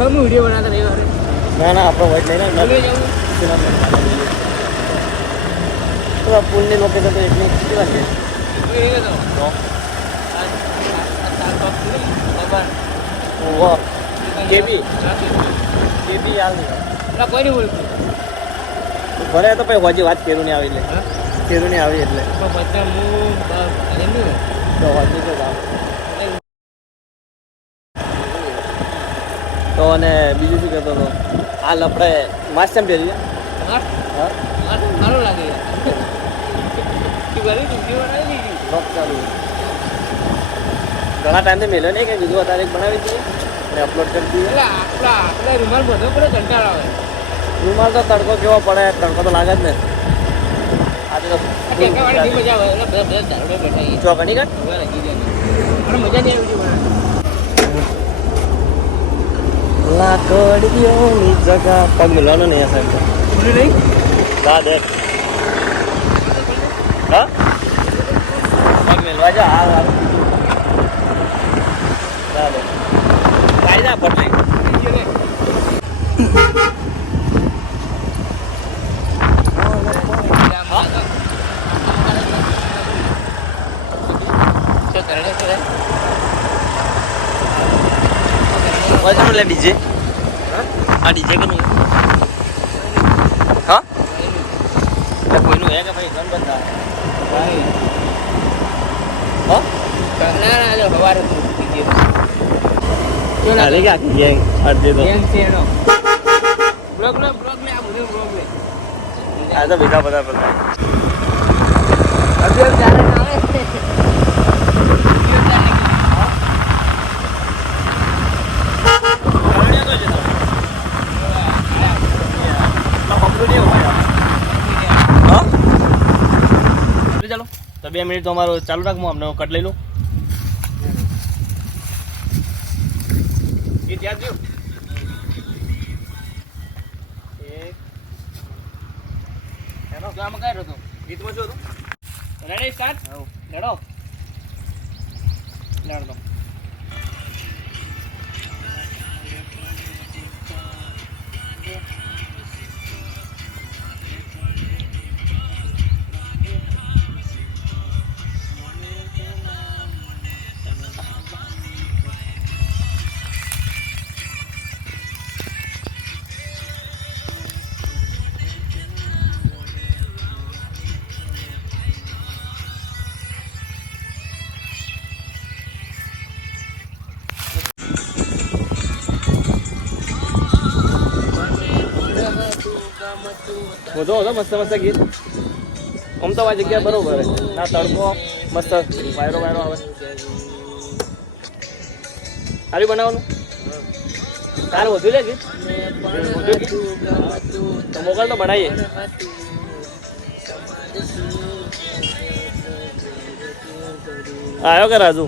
हम वीडियो बनाता नहीं यार ना ना आपको वाइट लेना ना ले जाऊं तो आप पुण्य लोकेशन तो इतनी कितनी बात है ये तो तो खबर वो जेबी याद नहीं ના કોઈ નહીં બોલતું ભલે તો પછી હોજી વાત કેરું નહીં આવી એટલે કેરું નહીં આવી એટલે બધા હું તો હોજી તો જાવ તો અને બીજું શું કહેતો હતો હાલ આપણે માસ કેમ પહેરીએ હા સારું લાગે તું કરી તું બનાવી રોક ચાલુ ઘણા ટાઈમથી મેલ્યો નહીં કે બીજું તારીખ બનાવી દઈએ અને અપલોડ કરી દઈએ એટલે આપણા રૂમાલ બધો પડે કંટાળ આવે રૂમાલ તો તડકો કેવો પડે તડકો તો લાગે જ ને આજે તો ટેકાવાળી મજા આવે એટલે બધા દારૂડે બેઠા ચોકડી કાઢ હવે લાગી જાય અને મજા નહીં આવી લાકડીઓની જગા પગ મિલવાનો નહીં આ સાહેબ ભૂલી નહીં દા દે હા પગ મિલવા જા હા હારું દા દે કાઢી જા પટલી વજન લે ડીજે આ ડીજે કોનું હા એટલે કોઈનું હે કે ભાઈ ઘણ બંધા હા ના જો હવારે ચાલે કે આખી ગેંગ અડધે તો ગેંગ છે એનો બ્લોગ લે આ બધું બ્લોગ લે આ તો બીજા બધા બધા અભી ચાલે ના આવે ચાલો તો 2 મિનિટ તો અમારો ચાલુ રાખ હું અમને કટ લઈ લઉં એ ત્યાં જ એનો કામ કર્યો તો ગીતમાં શું હતું રેડી સ્ટાર્ટ લડો લડો વધો મસ્ત મસ્ત ગીત આમ તો આ જગ્યા બરોબર છે ના તડકો મસ્ત વાયરો આવે સારું બનાવવાનું કાલ વધુ લે ગીત વધુ ગીત તો મોકલ તો બનાવીએ આવ્યો કે રાજુ